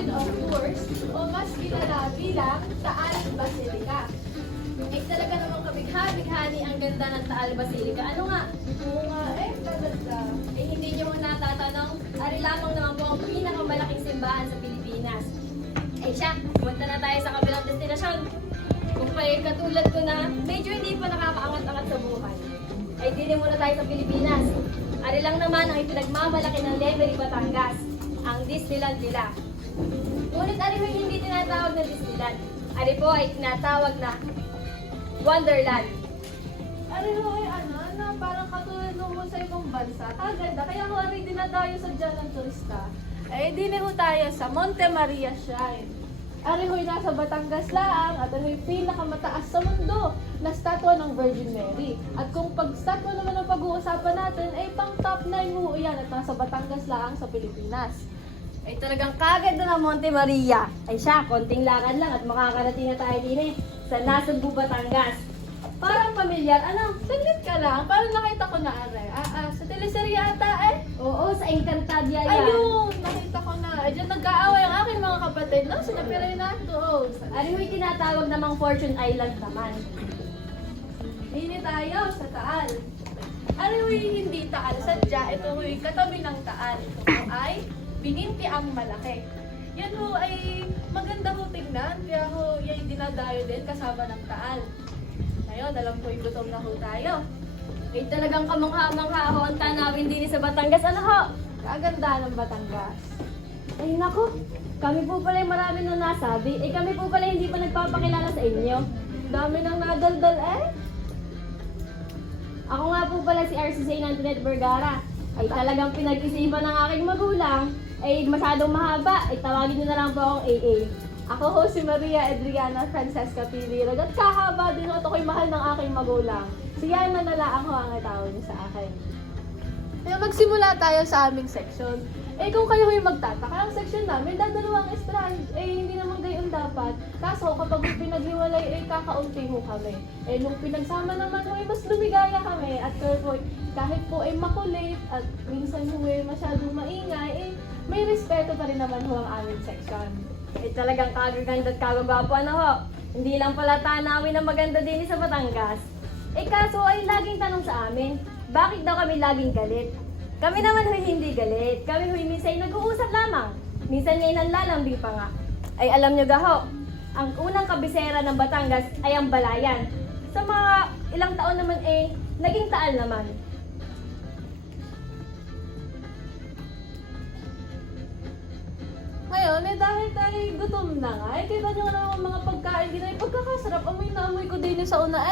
Virgin of Tours o mas kilala bilang Taal Basilica. Eh talaga namang kabigha-bighani ang ganda ng Taal Basilica. Ano nga? Oo nga, talaga. Eh hindi niyo mo natatanong, ari lamang naman po ang pinakamalaking simbahan sa Pilipinas. Eh siya, pumunta na tayo sa kabilang destinasyon. Kung kayo katulad ko na medyo hindi pa nakakaangat-angat sa buhay, ay dili muna tayo sa Pilipinas. Ari lang naman ang ipinagmamalaki ng Lemery, Batangas, ang Disneyland nila. Ngunit ari mo hindi tinatawag na Disneyland. Ari po ay tinatawag na Wonderland. Ano ay parang katulad nung sa ibang bansa. Ganda. Kaya kung ano dinadayo sa dyan ng turista, eh di ho tayo sa Monte Maria Shrine. Ari ho'y nasa Batangas lang at ano yung pinakamataas sa mundo na statwa ng Virgin Mary. At kung pag-statwa naman ang pag-uusapan natin, ay pang top 9 ho yan at nasa Batangas lang sa Pilipinas. Ay talagang kagad na ng Monte Maria. Ay siya, konting lakad lang at makakarating na tayo din sa Nasugbu, Batangas. Parang pamilyar, ano? Saglit ka lang, parang nakita ko na sa teleserye ata Oo, sa Encantadia yan. Ayun, nakita ko na. Diyan nag-aaway ang aking mga kapatid. No, sila Pirinato. Ano yung tinatawag namang Fortune Island naman? Hindi tayo sa Taal. Ano yung hindi Taal? Sadya, ito yung katabi ng Taal. Ito po ay Bininti ang Malaki. Yan ho ay maganda ho tingnan. Kaya ho, yan dinadayo din kasama ng Taal. Ngayon, alam ko yung gutom na ho tayo. Ay talagang kamangha-mangha ho ang tanawin din sa Batangas. Ano ho? Kaganda ng Batangas. Ay nako, kami po pala yung marami nang nasabi. Eh kami po pala hindi pa nagpapakilala sa inyo. Dami nang nadaldal Ako nga po pala si RCC Antoinette Vergara. Ay talagang pinag-isipan ng aking magulang. Ay masyadong mahaba. Ay tawagin niyo na lang po akong AA. Ako ho si Maria Adriana Francesca Piliro. At kahaba din ho at ako'y mahal ng aking magulang. Siya na nalaang ho ang tawag niya sa akin. Kaya magsimula tayo sa aming section. Eh kung kayo ho'y magtataka, ang section namin dadalawang strand. Eh hindi naman gayon dapat. Kaso kapag pinaghiwalay, kakaunti ho kami. Eh nung pinagsama naman ho, mas lumigaya kami. At kahit po ay makulit at minsan ho masyadong maingay, may respeto pa rin naman ho ang aming section. Ay talagang kagaganda at kagagwapo ano ho. Hindi lang pala tanawin na maganda din sa Batangas. Eh kaso ay laging tanong sa amin, bakit daw kami laging galit? Kami naman ho'y hindi galit. Kami ho'y minsan nag-uusap lamang. Minsan ngayon nanlalambing pa nga. Ay alam nyo gaho, ang unang kabisera ng Batangas ay ang Balayan. Sa mga ilang taon naman naging Taal naman. Ngayon, dahil tayo gutom na nga, kita nyo na mga pagkain din ay pagkakasarap. Amoy na amoy ko din sa una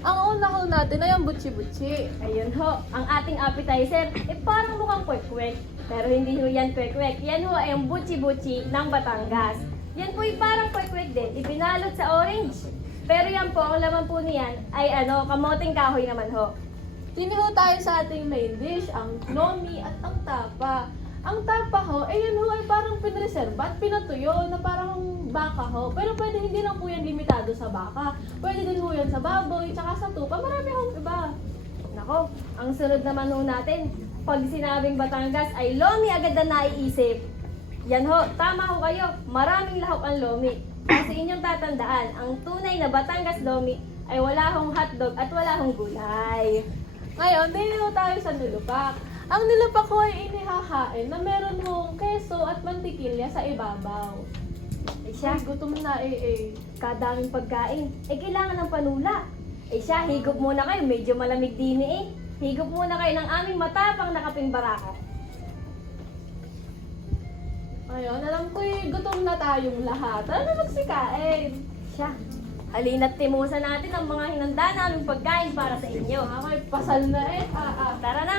ang una ho natin ay ang butchi-butchi. Ayun ho, ang ating appetizer, parang mukhang kwek-kwek. Pero hindi ho yan kwek-kwek. Yan ho ay ang butchi-butchi ng Batangas. Yan po ay parang kwek-kwek din, ipinalot sa orange. Pero yan po, ang laman po niyan ay kamoting kahoy naman ho. Sini ho tayo sa ating main dish, ang lomi at ang tapa. Ang tapa ho, yan ho ay parang pinreserba at pinatuyo na parang baka ho. Pero pwede hindi lang po yan limitado sa baka. Pwede din ho yan sa baboy, tsaka sa tupa. Marami hong iba. Nako, ang sunod naman ho natin, pag sinabing Batangas ay lomi agad na naiisip. Yan ho, tama ho kayo, maraming lahok ang lomi. Kasi inyong tatandaan, ang tunay na Batangas lomi ay wala hong hotdog at wala hong gulay. Ngayon, din ho tayo sa nilupak. Ang nilupak ko ay inihahain na meron hong keso at mantikilya sa ibabaw. Siya, Gutom na kadaming pagkain. Kailangan ng panula. Siya, higop muna kayo, medyo malamig din Higop muna kayo ng aming matapang na kaping baraka. Ngayon, alam ko gutom na tayong lahat. Ano magsikain? Siya, halina't timusan natin ang mga hinanda naming pagkain para sa inyo. May pasal na Tara na!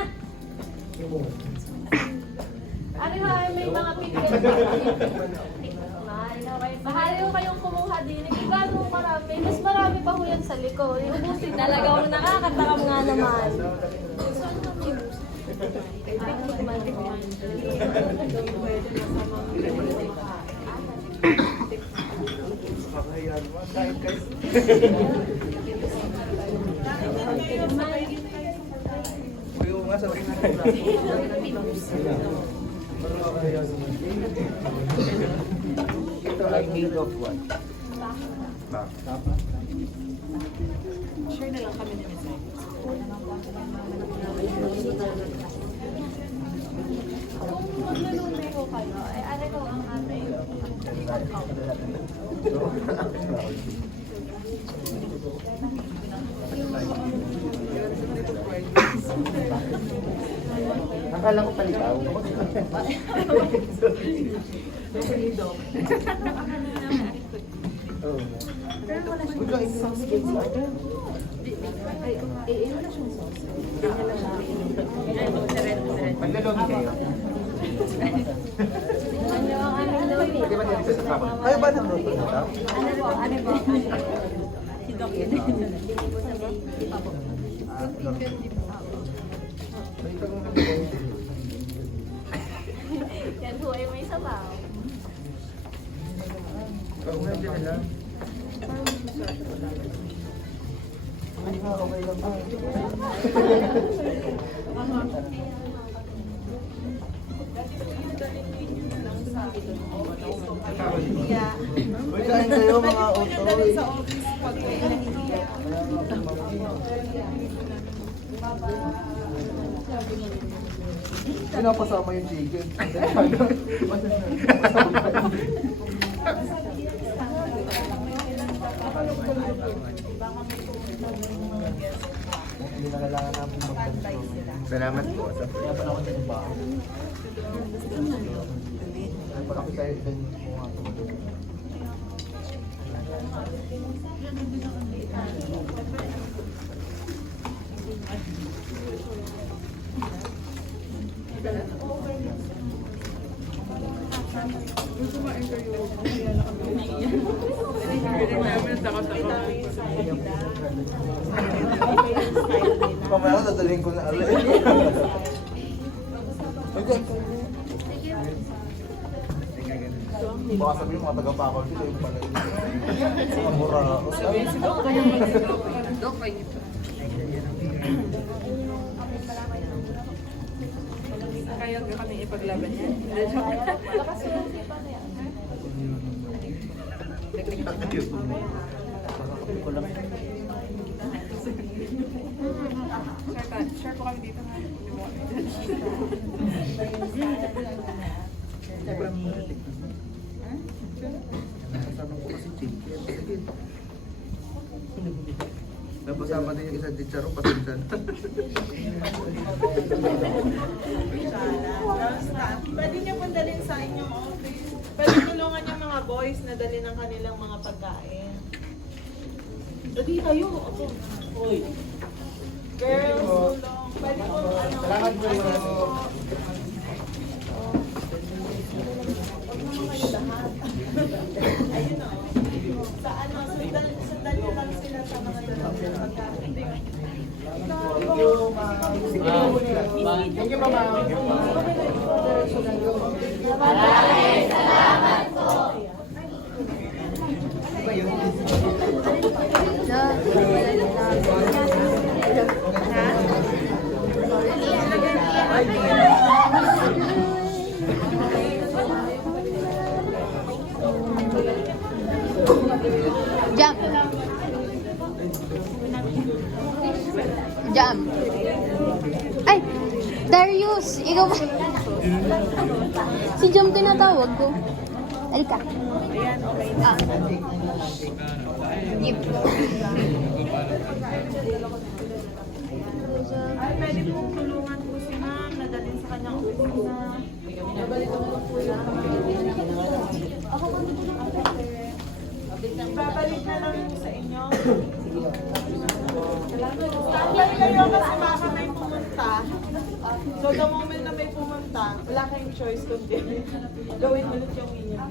Ano nga, may mga pigil. Mahali ko kayong kumuha din. Gano'ng marami. Mas marami pa ho yan sa likod. Ubusin Talaga ako nakakatakam nga naman. Ito ay made of what? Share na lang kami ni Miss Ivy. Kung magluluto ko kayo, ay ano ko ang ating Akala ko palitaw. Oh. Wala yung sauce cake sa atin. wala siyang sauce. Maglalogi kayo. Ano ang aming lomi? Di ba dito sa tama? Kayo ba nagluto nito? Ano po? Si Doc yun. Yan po ay may sabaw. Oo nga, di nila. Ay, okay lang ba? Uy, kain kayo mga otoy. Pinapasama yung chicken. Hindi na kailangan namin Salamat po. Kaya pala ako sa ba? Kaya pala ako tayo din po nga tumulong. Mamaya ko dadalhin ko na alin. Baka sabihin mga taga-pakol sila yung pala yun. Mga mura. Kaya kami ipaglaban yan. Lakas yung sipa na yan. Share po kami dito nga. Kasama ko kasi chicken. Sige. Napasama din yung isang chicharong pasinsan. Pwede niyo pong dalhin sa inyong office. Pwede tulungan yung mga boys na dalhin ang kanilang mga pagkain. Dali kayo. Ako. Hoy. Girls, tulong. Pwede po, ano. Salamat po. Assist po. Huwag naman kayo lahat. Ayun o. Sa ano, sundan niyo lang sila sa mga dalhin ng pagkain. Thank you, mama. Jam. Jam. Ay, Darius, ikaw ba? Si Jam tinatawag ko. Halika. Ah. Yep. Ay, pwede pong tulungan po si ma'am na dalhin sa kanyang opisina. Babalik na lang po sa inyo. Standby kayo kasi baka may pumunta. So the moment na may pumunta, wala kayong choice kundi gawin ulit yung inyong.